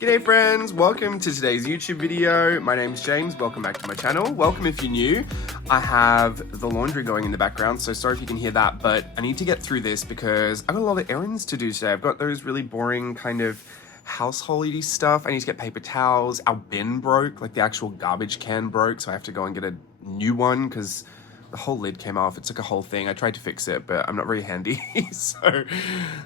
G'day friends, welcome to today's YouTube video. My name's James, welcome back to my channel. Welcome if you're new. I have the laundry going in the background, so sorry if you can hear that, but I need to get through this because I've got a lot of errands to do today. I've got those really boring kind of householdy stuff. I need to get paper towels. Our bin broke, like the actual garbage can broke, so I have to go and get a new one because the whole lid came off. It's like a whole thing. I tried to fix it, but I'm not very handy. So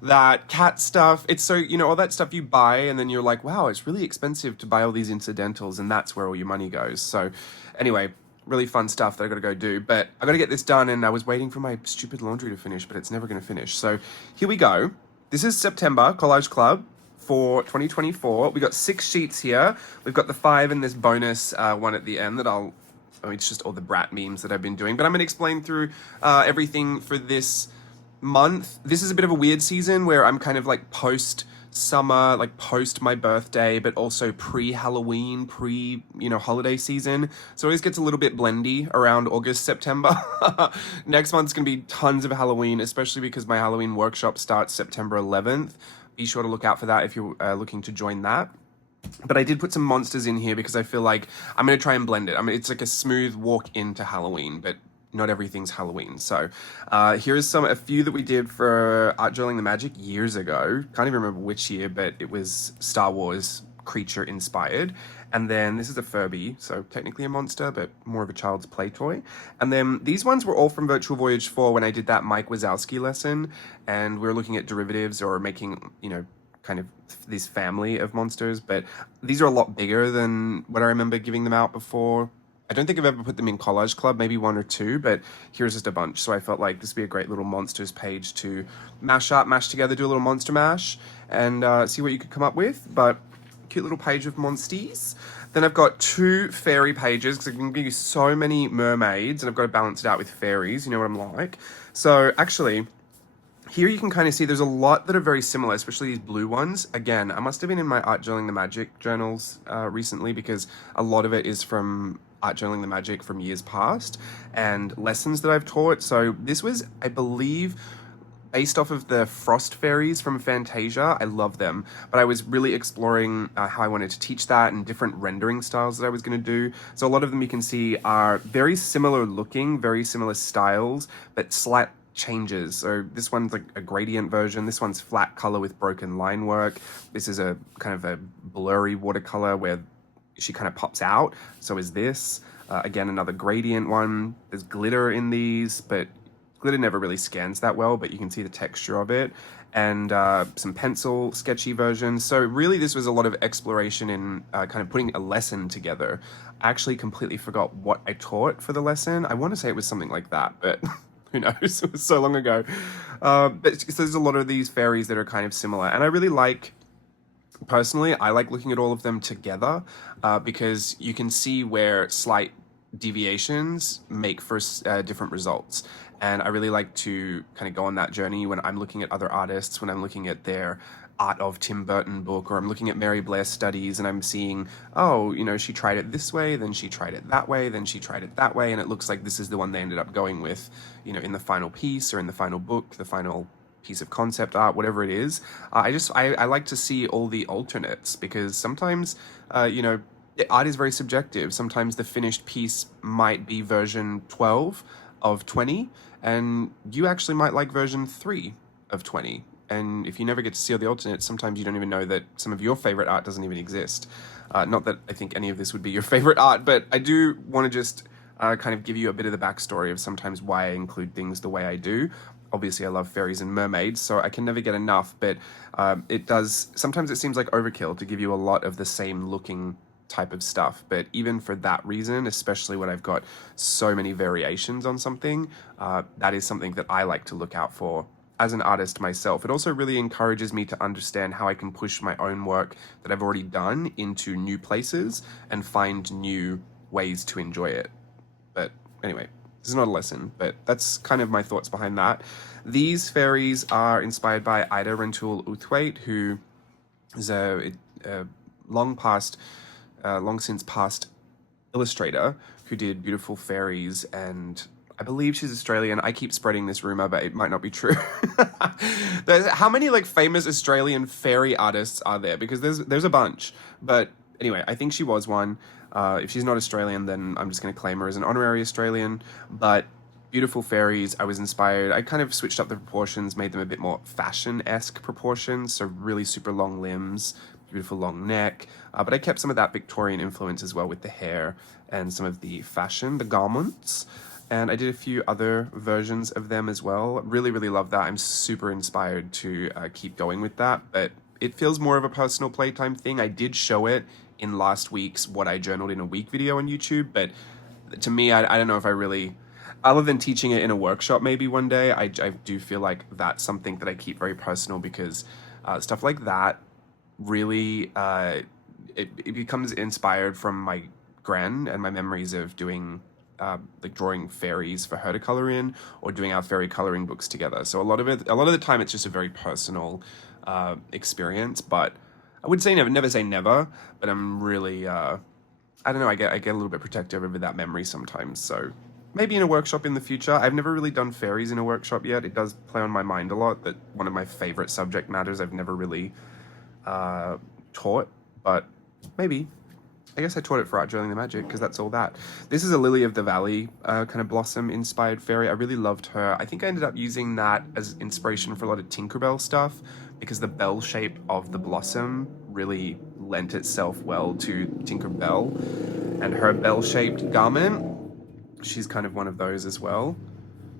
that cat stuff, it's so, you know, all that stuff you buy and then you're like, wow, it's really expensive to buy all these incidentals, and that's where all your money goes. So anyway, really fun stuff that I gotta go do, but I gotta get this done, and I was waiting for my stupid laundry to finish, but it's never gonna finish. So here we go. This is September Collage Club for 2024. We got 6 sheets here. We've got the 5 and this bonus one at the end that it's just all the Brat memes that I've been doing, but I'm going to explain through everything for this month. This is a bit of a weird season where I'm kind of like post-summer, like post my birthday, but also pre-Halloween, holiday season. So it always gets a little bit blendy around August, September. Next month's going to be tons of Halloween, especially because my Halloween workshop starts September 11th. Be sure to look out for that if you're looking to join that. But I did put some monsters in here because I feel like I'm going to try and blend it. I mean, it's like a smooth walk into Halloween, but not everything's Halloween. So here's a few that we did for Art Journaling the Magic years ago. Can't even remember which year, but it was Star Wars creature inspired. And then this is a Furby, so technically a monster, but more of a child's play toy. And then these ones were all from Virtual Voyage 4 when I did that Mike Wazowski lesson, and we were looking at derivatives or making, kind of this family of monsters, but these are a lot bigger than what I remember giving them out before. I don't think I've ever put them in Collage Club, maybe 1 or 2, but here's just a bunch. So I felt like this would be a great little monsters page to mash together, do a little monster mash, and see what you could come up with. But cute little page of monsties. Then I've got 2 fairy pages because I can give you so many mermaids, and I've got to balance it out with fairies. You know what I'm like. So actually, here you can kind of see there's a lot that are very similar, especially these blue ones. Again, I must have been in my Art Journaling the Magic journals recently because a lot of it is from Art Journaling the Magic from years past and lessons that I've taught. So this was, I believe, based off of the Frost Fairies from Fantasia. I love them, but I was really exploring how I wanted to teach that and different rendering styles that I was going to do. So a lot of them you can see are very similar looking, very similar styles, but slight changes. So this one's like a gradient version. This one's flat color with broken line work. This is a kind of a blurry watercolor where she kind of pops out. So is this. Again, another gradient one. There's glitter in these, but glitter never really scans that well, but you can see the texture of it. And some pencil sketchy versions. So really this was a lot of exploration in kind of putting a lesson together. I actually completely forgot what I taught for the lesson. I want to say it was something like that, but who knows? It was so long ago. But so there's a lot of these fairies that are kind of similar. And I really like, personally, I like looking at all of them together because you can see where slight deviations make for different results. And I really like to kind of go on that journey when I'm looking at other artists, when I'm looking at their Art of Tim Burton book, or I'm looking at Mary Blair's studies and I'm seeing, oh, she tried it this way, then she tried it that way, then she tried it that way, and it looks like this is the one they ended up going with, in the final piece or in the final book, the final piece of concept art, whatever it is. I like to see all the alternates because sometimes, art is very subjective. Sometimes the finished piece might be version 12 of 20, and you actually might like version 3 of 20. And if you never get to see all the alternates, sometimes you don't even know that some of your favorite art doesn't even exist. Not that I think any of this would be your favorite art, but I do want to just kind of give you a bit of the backstory of sometimes why I include things the way I do. Obviously, I love fairies and mermaids, so I can never get enough, but sometimes it seems like overkill to give you a lot of the same looking type of stuff. But even for that reason, especially when I've got so many variations on something, that is something that I like to look out for as an artist myself. It also really encourages me to understand how I can push my own work that I've already done into new places and find new ways to enjoy it. But anyway, this is not a lesson, but that's kind of my thoughts behind that. These fairies are inspired by Ida Rentoul Uthwaite, who is a long since passed illustrator who did beautiful fairies and I believe she's Australian. I keep spreading this rumor, but it might not be true. How many like famous Australian fairy artists are there? Because there's a bunch. But anyway, I think she was one. If she's not Australian, then I'm just going to claim her as an honorary Australian. But beautiful fairies. I was inspired. I kind of switched up the proportions, made them a bit more fashion-esque proportions. So really super long limbs, beautiful long neck. But I kept some of that Victorian influence as well with the hair and some of the fashion, the garments. And I did a few other versions of them as well. Really, really love that. I'm super inspired to keep going with that. But it feels more of a personal playtime thing. I did show it in last week's What I Journaled in a Week video on YouTube. But to me, I don't know if I really... Other than teaching it in a workshop maybe one day, I do feel like that's something that I keep very personal because stuff like that really... it becomes inspired from my gran and my memories of doing... like drawing fairies for her to color in or doing our fairy coloring books together. So a lot of the time it's just a very personal experience, but I would say never say never, but I'm really, I don't know, I get a little bit protective over that memory sometimes. So maybe in a workshop in the future. I've never really done fairies in a workshop yet. It does play on my mind a lot, that one of my favorite subject matters I've never really taught, but maybe. I guess I taught it for Art Journaling the Magic because that's all that. This is a Lily of the Valley kind of blossom inspired fairy. I really loved her. I think I ended up using that as inspiration for a lot of Tinkerbell stuff because the bell shape of the blossom really lent itself well to Tinkerbell and her bell-shaped garment. She's kind of one of those as well.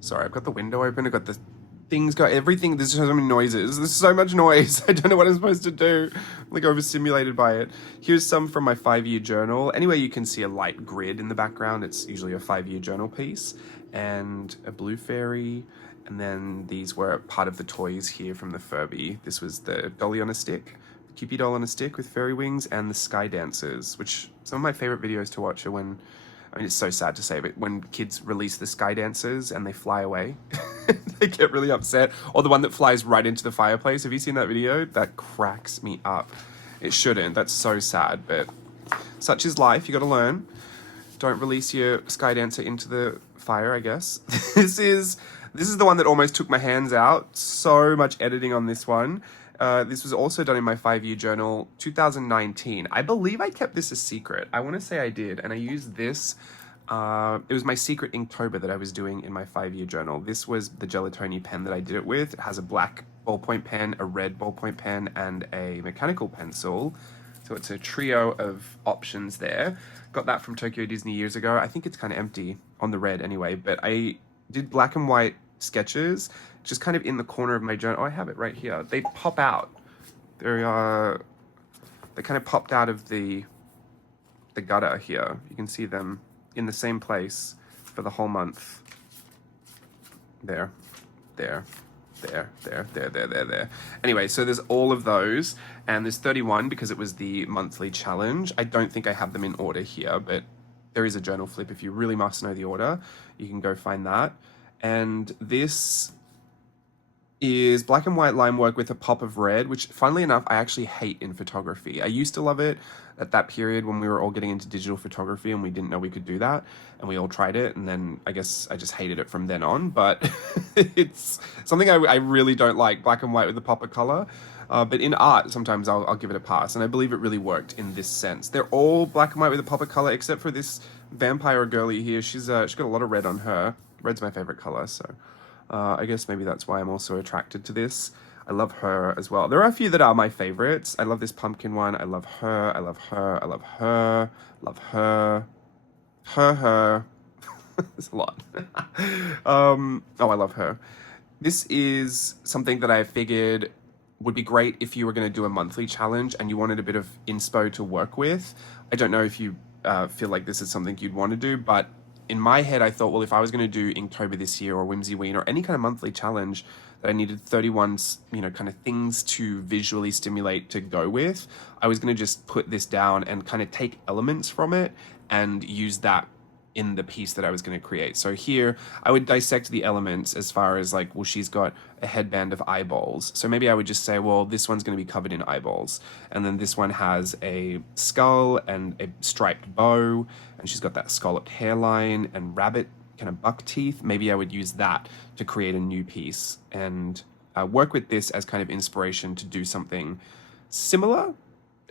Sorry, I've got the window open. I've got the things go, everything, there's so many noises. There's so much noise. I don't know what I'm supposed to do. I'm like overstimulated by it. Here's some from my 5-year journal. Anyway, you can see a light grid in the background. It's usually a 5-year journal piece. And a blue fairy. And then these were part of the toys here from the Furby. This was the dolly on a stick, Cupid doll on a stick with fairy wings, and the sky dancers, which some of my favorite videos to watch are when, I mean, it's so sad to say, but when kids release the sky dancers and they fly away, they get really upset. Or the one that flies right into the fireplace. Have you seen that video? That cracks me up. It shouldn't. That's so sad, but such is life. You got to learn. Don't release your sky dancer into the fire, I guess. This is the one that almost took my hands out. So much editing on this one. This was also done in my 5-year journal, 2019. I believe I kept this a secret. I want to say I did, and I used this. It was my secret Inktober that I was doing in my 5-year journal. This was the gelatoni pen that I did it with. It has a black ballpoint pen, a red ballpoint pen, and a mechanical pencil. So it's a trio of options there. Got that from Tokyo Disney years ago. I think it's kind of empty on the red anyway, but I did black and white sketches just kind of in the corner of my journal. Oh, I have it right here. They pop out. They kind of popped out of the gutter here. You can see them in the same place for the whole month. There. Anyway, so there's all of those, and there's 31 because it was the monthly challenge. I don't think I have them in order here, but there is a journal flip. If you really must know the order, you can go find that. And this is black and white line work with a pop of red, which funnily enough, I actually hate in photography. I used to love it at that period when we were all getting into digital photography and we didn't know we could do that. And we all tried it. And then I guess I just hated it from then on. But it's something I really don't like, black and white with a pop of color. But in art, sometimes I'll give it a pass. And I believe it really worked in this sense. They're all black and white with a pop of color, except for this vampire girlie here. She's got a lot of red on her. Red's my favorite color, so I guess maybe that's why I'm also attracted to this. I love her as well. There are a few that are my favorites. I love this pumpkin one. I love her. I love her. I love her. Love her. Her. There's a lot. Oh, I love her. This is something that I figured would be great if you were going to do a monthly challenge and you wanted a bit of inspo to work with. I don't know if you feel like this is something you'd want to do, but in my head, I thought, well, if I was going to do Inktober this year or Whimsyween or any kind of monthly challenge, that I needed 31, kind of things to visually stimulate to go with, I was going to just put this down and kind of take elements from it and use that in the piece that I was going to create. So here, I would dissect the elements as far as like, well, she's got a headband of eyeballs. So maybe I would just say, well, this one's going to be covered in eyeballs. And then this one has a skull and a striped bow. And she's got that scalloped hairline and rabbit kind of buck teeth, maybe I would use that to create a new piece and work with this as kind of inspiration to do something similar.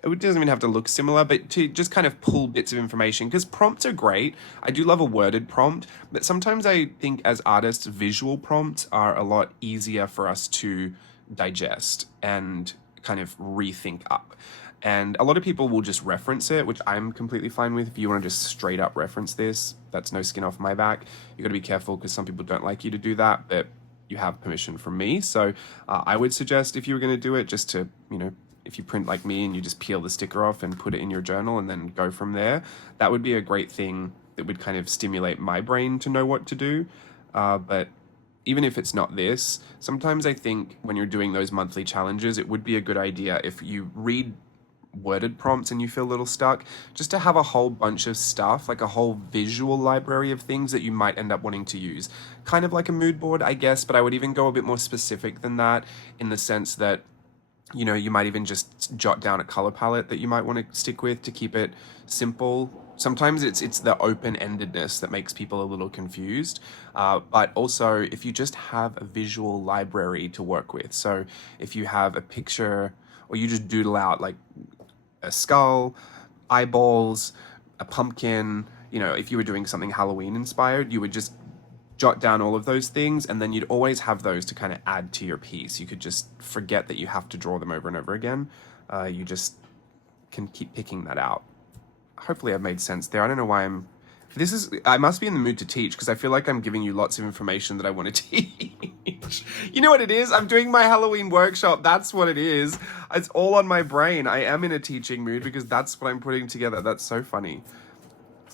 It doesn't even have to look similar, but to just kind of pull bits of information, because prompts are great. I do love a worded prompt, but sometimes I think as artists, visual prompts are a lot easier for us to digest and kind of rethink up. And a lot of people will just reference it, which I'm completely fine with. If you want to just straight up reference this, that's no skin off my back. You got to be careful because some people don't like you to do that, but you have permission from me. So I would suggest, if you were going to do it, just to, if you print like me and you just peel the sticker off and put it in your journal and then go from there, that would be a great thing that would kind of stimulate my brain to know what to do. But even if it's not this, sometimes I think when you're doing those monthly challenges, it would be a good idea if you read worded prompts and you feel a little stuck, just to have a whole bunch of stuff, like a whole visual library of things that you might end up wanting to use. Kind of like a mood board, I guess, but I would even go a bit more specific than that, in the sense that, you might even just jot down a color palette that you might want to stick with to keep it simple. Sometimes it's the open-endedness that makes people a little confused, but also if you just have a visual library to work with. So if you have a picture, or you just doodle out like a skull, eyeballs, a pumpkin, if you were doing something Halloween inspired, you would just jot down all of those things, and then you'd always have those to kind of add to your piece. You could just forget that you have to draw them over and over again. You just can keep picking that out. Hopefully I've made sense there. I don't know why I must be in the mood to teach, because I feel like I'm giving you lots of information that I want to teach. You know what it is? I'm doing my Halloween workshop. That's what it is. It's all on my brain. I am in a teaching mood because that's what I'm putting together. That's so funny.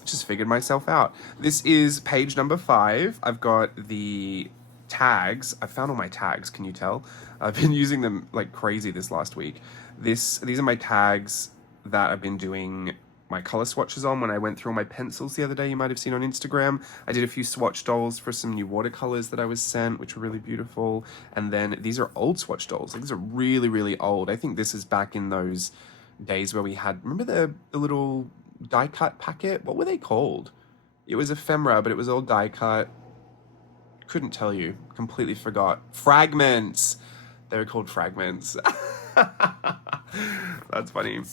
Just figured myself out. This is page number 5. I've got the tags. I found all my tags, can you tell? I've been using them like crazy this last week. These are my tags that I've been doing my color swatches on when I went through all my pencils the other day. You might have seen on Instagram. I did a few swatch dolls for some new watercolors that I was sent, which were really beautiful. And then these are old swatch dolls. Like, these are really, really old. I think this is back in those days where we had, remember the little die cut packet? What were they called? It was ephemera, but it was all die cut. Couldn't tell you. Completely forgot. Fragments. They were called fragments. That's funny.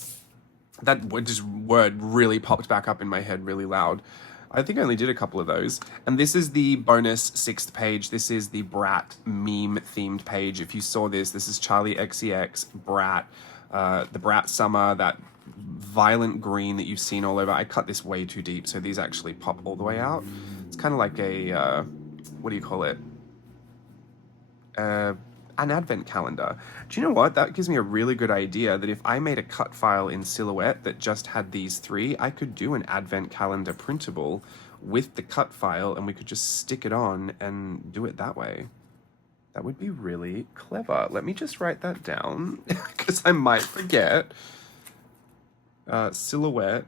That word really popped back up in my head really loud. I think I only did a couple of those. And this is the bonus 6th page. This is the Brat meme themed page. If you saw this is Charlie XCX, Brat, the Brat summer, that violent green that you've seen all over. I cut this way too deep, so these actually pop all the way out. It's kind of like a, what do you call it? An advent calendar. Do you know what? That gives me a really good idea that if I made a cut file in Silhouette that just had these 3, I could do an advent calendar printable with the cut file, and we could just stick it on and do it that way. That would be really clever. Let me just write that down because I might forget. Silhouette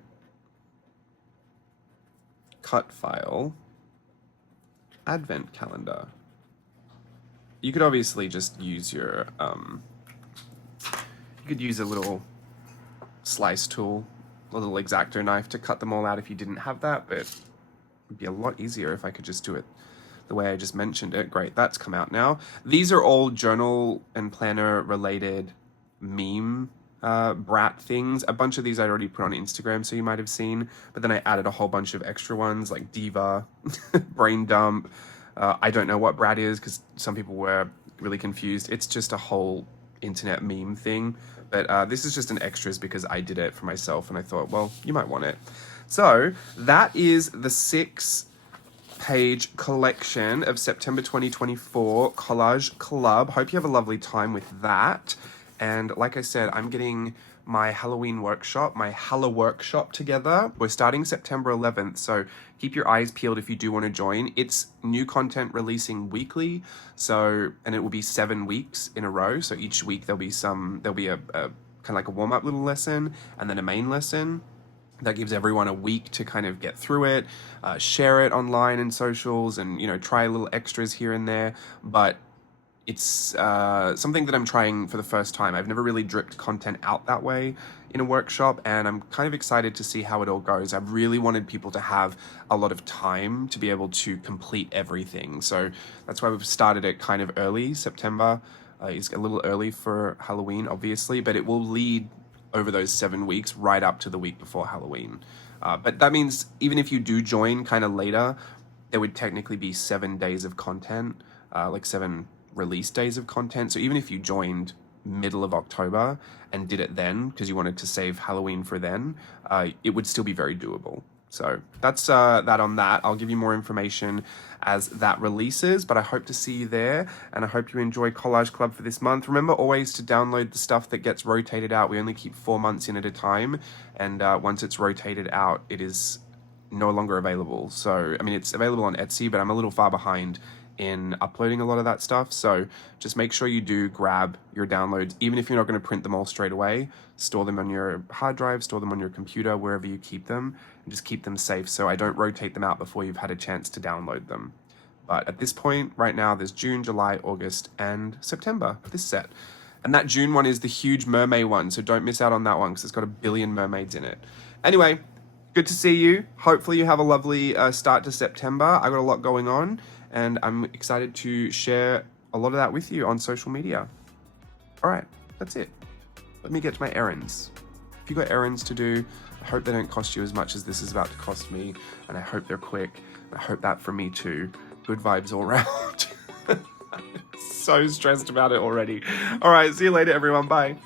cut file advent calendar. You could obviously just use your, you could use a little slice tool, a little X-Acto knife to cut them all out if you didn't have that, but it would be a lot easier if I could just do it the way I just mentioned it. Great, that's come out now. These are all journal and planner related meme Brat things. A bunch of these I'd already put on Instagram, so you might have seen, but then I added a whole bunch of extra ones like Diva, Brain Dump. I don't know what Brat is because some people were really confused. It's just a whole internet meme thing, but this is just an extras because I did it for myself and I thought, well, you might want it. So that is the 6-page collection of September 2024 Collage Club. Hope you have a lovely time with that. And like I said, I'm getting my Halloween workshop, my Halla workshop together. We're starting September 11th, so keep your eyes peeled if you do want to join. It's new content releasing weekly, and it will be 7 weeks in a row. So each week there'll be a kind of like a warm-up little lesson and then a main lesson. That gives everyone a week to kind of get through it, share it online and socials, and try little extras here and there. But it's something that I'm trying for the first time. I've never really dripped content out that way in a workshop, and I'm kind of excited to see how it all goes. I've really wanted people to have a lot of time to be able to complete everything. So that's why we've started it kind of early. September is a little early for Halloween, obviously, but it will lead over those 7 weeks right up to the week before Halloween. But that means even if you do join kind of later, there would technically be 7 days of content, like 7 release days of content. So even if you joined middle of October and did it then because you wanted to save Halloween for then, it would still be very doable. So that's that on that. I'll give you more information as that releases, but I hope to see you there, and I hope you enjoy Collage Club for this month. Remember always to download the stuff that gets rotated out. We only keep 4 months in at a time, and once it's rotated out, it is no longer available. So, I mean, it's available on Etsy, but I'm a little far behind in uploading a lot of that stuff. So just make sure you do grab your downloads, even if you're not going to print them all straight away. Store them on your hard drive, store them on your computer, wherever you keep them, and just keep them safe so I don't rotate them out before you've had a chance to download them. But at this point, right now, there's June, July, August, and September, this set. And that June one is the huge mermaid one, so don't miss out on that one because it's got 1 billion mermaids in it. Anyway, good to see you. Hopefully you have a lovely start to September. I got a lot going on, and I'm excited to share a lot of that with you on social media. All right, that's it. Let me get to my errands. If you got errands to do, I hope they don't cost you as much as this is about to cost me, and I hope they're quick. I hope that for me too. Good vibes all around. So stressed about it already. All right, see you later, everyone. Bye.